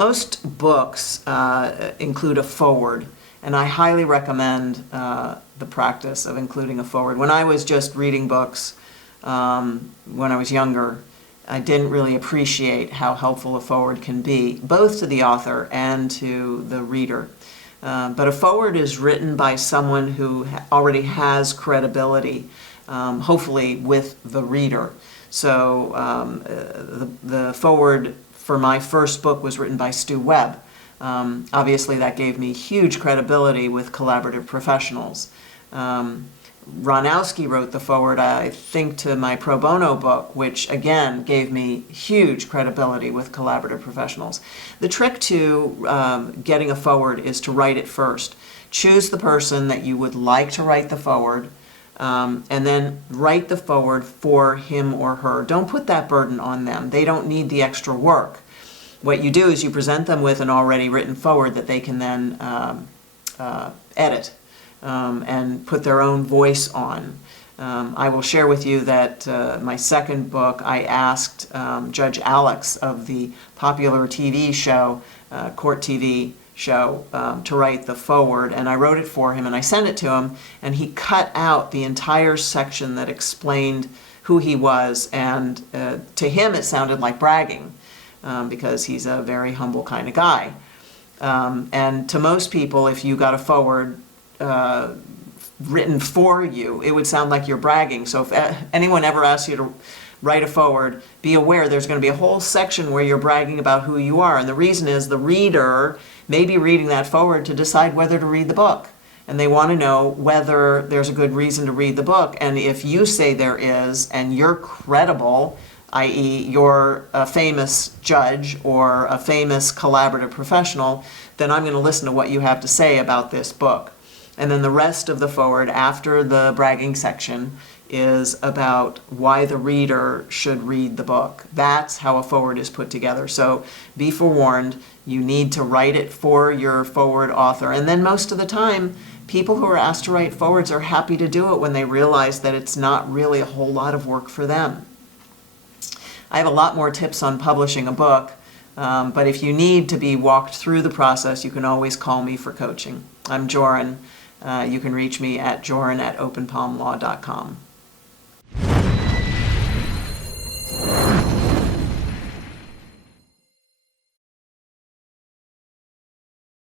Most books include a foreword, and I highly recommend the practice of including a foreword. When I was just reading books when I was younger, I didn't really appreciate how helpful a foreword can be, both to the author and to the reader. But a foreword is written by someone who already has credibility, hopefully with the reader. So the foreword for my first book was written by Stu Webb. Obviously that gave me huge credibility with collaborative professionals. Ronowski wrote the foreword, I think, to my pro bono book, which again gave me huge credibility with collaborative professionals. The trick to getting a foreword is to write it first. Choose the person that you would like to write the foreword, and then write the foreword for him or her. Don't put that burden on them. They don't need the extra work. What you do is you present them with an already written foreword that they can then edit and put their own voice on. I will share with you that my second book, I asked Judge Alex of the popular TV show, Court TV show, to write the foreword, and I wrote it for him and I sent it to him, and he cut out the entire section that explained who he was, and to him it sounded like bragging because he's a very humble kind of guy. And to most people, if you got a foreword written for you, it would sound like you're bragging. So if anyone ever asks you to write a foreword, be aware there's going to be a whole section where you're bragging about who you are. And the reason is the reader may be reading that foreword to decide whether to read the book. And they want to know whether there's a good reason to read the book. And if you say there is, and you're credible, i.e. you're a famous judge or a famous collaborative professional, then I'm going to listen to what you have to say about this book. And then the rest of the foreword after the bragging section is about why the reader should read the book. That's how a foreword is put together. So be forewarned, you need to write it for your foreword author. And then most of the time, people who are asked to write forewords are happy to do it when they realize that it's not really a whole lot of work for them. I have a lot more tips on publishing a book, but if you need to be walked through the process, you can always call me for coaching. I'm Joryn. You can reach me at joryn@openpalmlaw.com.